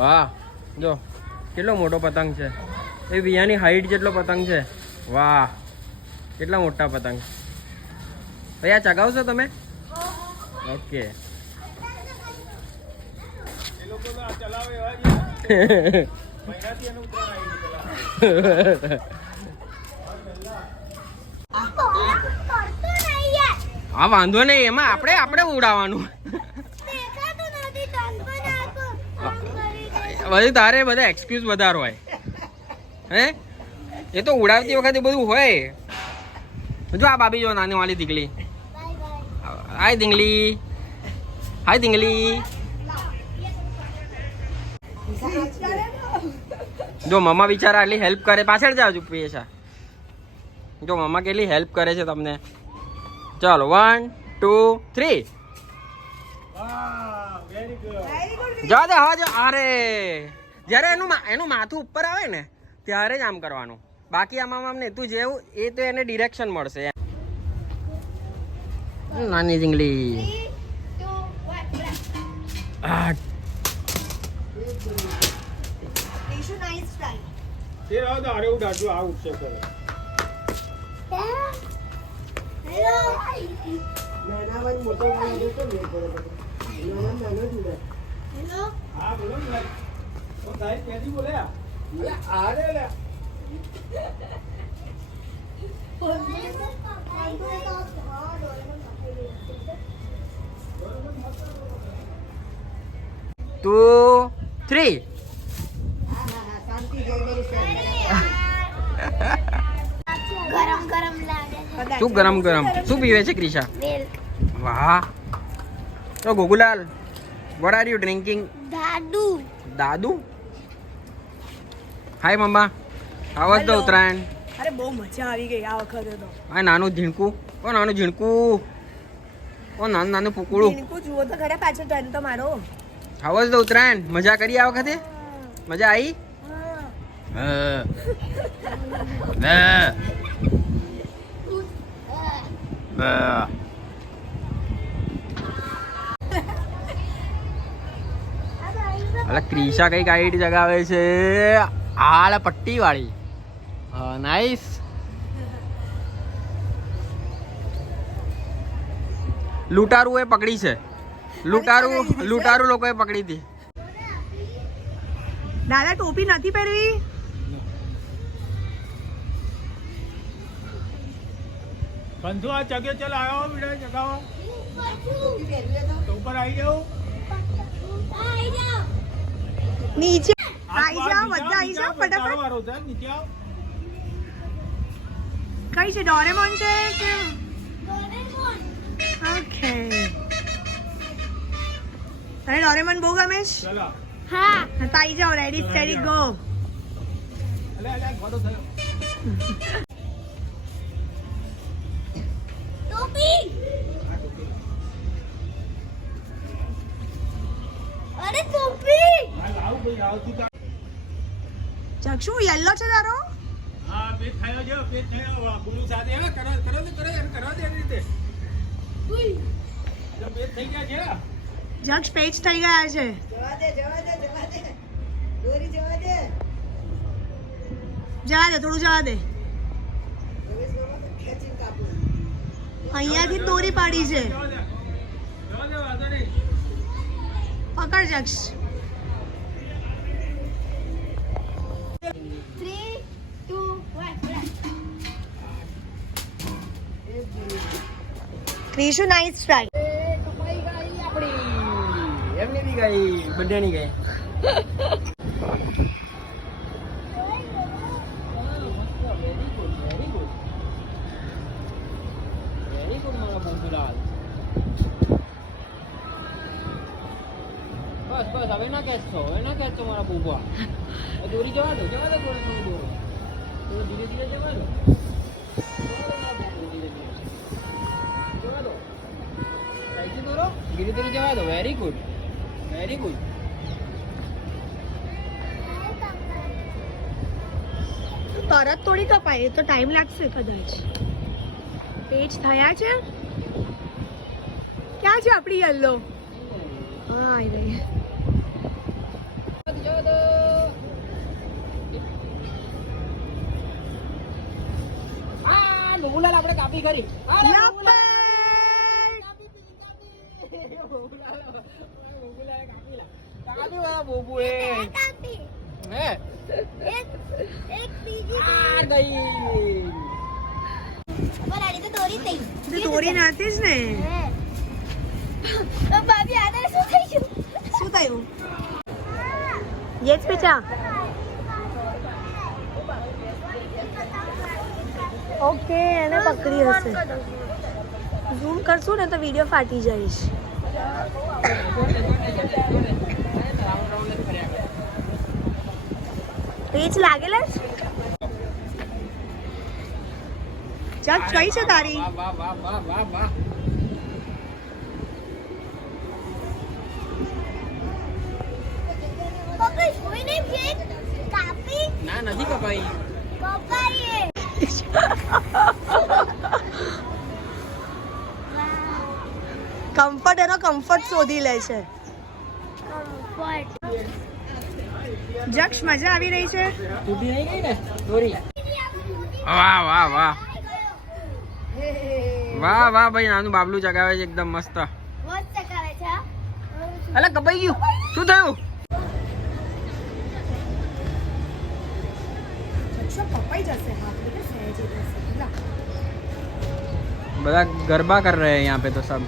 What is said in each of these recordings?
વાહ, જો કેટલો મોટો પતંગ છે. એ વિયાની હાઈટ જેટલો પતંગ છે. વાહ, કેટલા મોટા પતંગ. ભાઈ આ ચગાવશો તમે? ઓકે. હા વાંધો નહીં, એમાં આપણે ઉડાવવાનું. બધું તારે બધા એક્સક્યુઝ વધારો હોય હે. એ તો ઉડાવતી વખતે બધું હોય. જો આ બાબી જો નાની વાળી દીકલી. હાય દીંગલી, હાય દીંગલી. જો મમ્મા બિચારા આટલી હેલ્પ કરે. પાછળ જાવ પીએશા. જો મમ્મા કેટલી હેલ્પ કરે છે તમને. ચાલો 1 2 3. જા દે હવા. અરે જ્યારે એનું માથું ઉપર આવે ને ત્યારે જ આમ કરવાનું. બાકી આમ ને તું જેવું એ તો એને ડિરેક્શન મળશે. નાની જીંગલી. Two, three. શું ગરમ શું પીવે છે ક્રિશા? વાહ. તો ગોગુલાલ, what are you drinking? Dadu. Hi mamma, how was the Uttarayan? અરે બહુ મજા આવી ગઈ આ વખતે તો. આ નાનું ઝીણકું. નાનું પૂકડું. ઝીણકું જુઓ તો ખરા પાછળ ટર્ન તો મારો. how was the Uttarayan? મજા કરી આ વખતે? મજા આવી? અલા ક્રિશા કઈ ગાઈડ જગાવે છે. આળ પટ્ટી વાળી. નાઈસ. લૂંટારું એ પકડી છે. લૂંટારું લોકોએ પકડી હતી. દાદા ટોપી નથી પહેરવી. બંધુ આ જગ્યા ચાલ આવ્યો વિડિયો જગાવો તો ઉપર આવી જાઓ. નીચે આવી જાઓ, બધા આવી જાઓ ફટાફટ. નીચે આવો. કઈ છે? ડોરેમોન છે કે? ઓકે. તને ડોરેમોન બહુ ગમે છે? ચલો. હા. તો આવી જાઓ. Ready steady go. અલે ગોડો થયો. ટોપી. અરે ટોપી. લાવ ભાઈ આવતી તા. ચક્ષુ યલો છે તારો? હા પેટ થયો જો પેટ થયો ગુલુ સાથે હા કરો દે એની રીતે. જો પેટ થઈ ગયા છે. જક્ષ પેચ થઈ ગયા છે. જવા દે. દોરી જવા દે. થોડું જવા દે. અહીંયાથી દોરી પાડી છે. જવા દે વાંધો નહીં. પકડ જક્ષ. 3 2 1. Krishu nice try. એમની બી ગઈ, બધાની ગઈ. બસ હવે ના ખેંચો મારા બુબા. દોરી જવા દો થોડું ધીરે ધીરે જવા દો. ધીરે ધીરે જવા દો. Very good. તરત થોડી કપાય, એ તો ટાઈમ લાગશે કદાચ. પેચ થયા છે. ક્યાં છે આપણી યલ્લો? હા આવી રહી. હા નુગુલાલ આપણે કાપી કરી દોરી નાથી જ ને શું થયું યસ બેટા ઓકે એને પકડી હશે ઝૂમ કરશું ને તો વિડીયો ફાટી જઈશ પેચ લાગેલા જ ચાલ કઈ છે તારી વાહ વાહ વાહ વાહ વાહ ના નથી કપાઈ કમ્ફર્ટ એનો કમ્ફર્ટ શોધી લે છે જક્ષ મજા આવી રહી છે તૂટી નહીં ગઈ ને દોરી વાહ વાહ વાહ વાહ વાહ ભાઈ નાનું બાબલું ચગાવે છે એકદમ મસ્ત અલા કપાઈ ગયું શું થયું કપાઈ જશે બધા गरबा कर रहे हैं यहाँ पे तो सब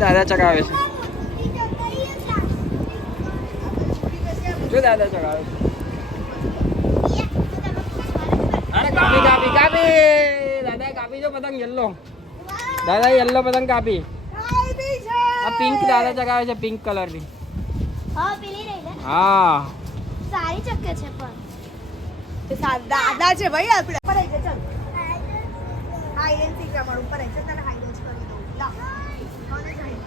દાદા ચગાવે છે જો દાદા ચગાવે છે અરે કાપી કાપી કાપી દાદા કાપી જો પતંગ યલો દાદા યલો પતંગ કાપી આ પિંક દાદા ચગાવે છે પિંક કલર ની હા સારી ચક્કે છે પણ દાદા છે ભાઈ આપણે ઉપર આવી ચાલ હાઈ એન્ડ સીક રમણ ઉપર આવી તને હાઈ એન્ડ કરી દઉં લા કોને જાય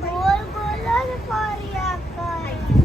ગોલ ગોલ જ ફર્યા કર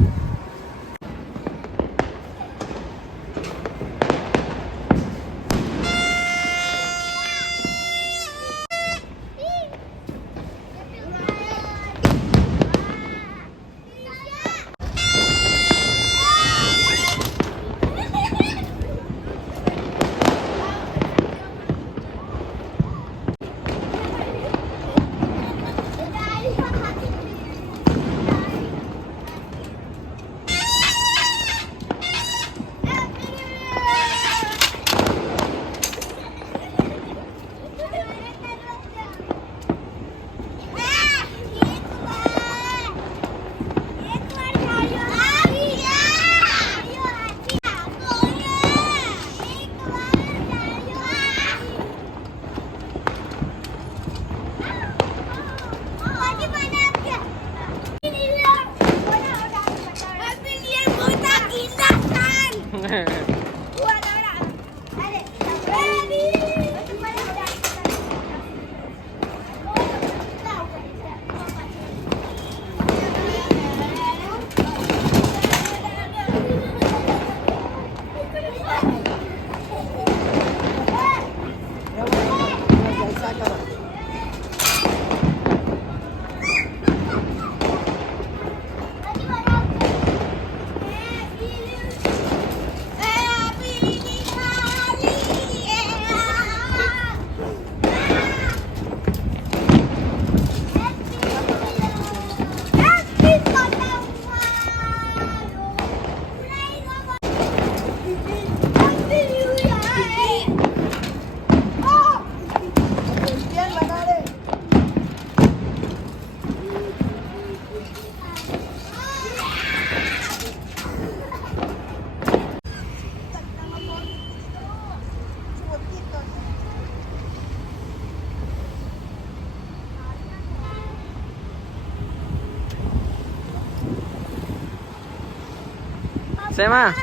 શેમાં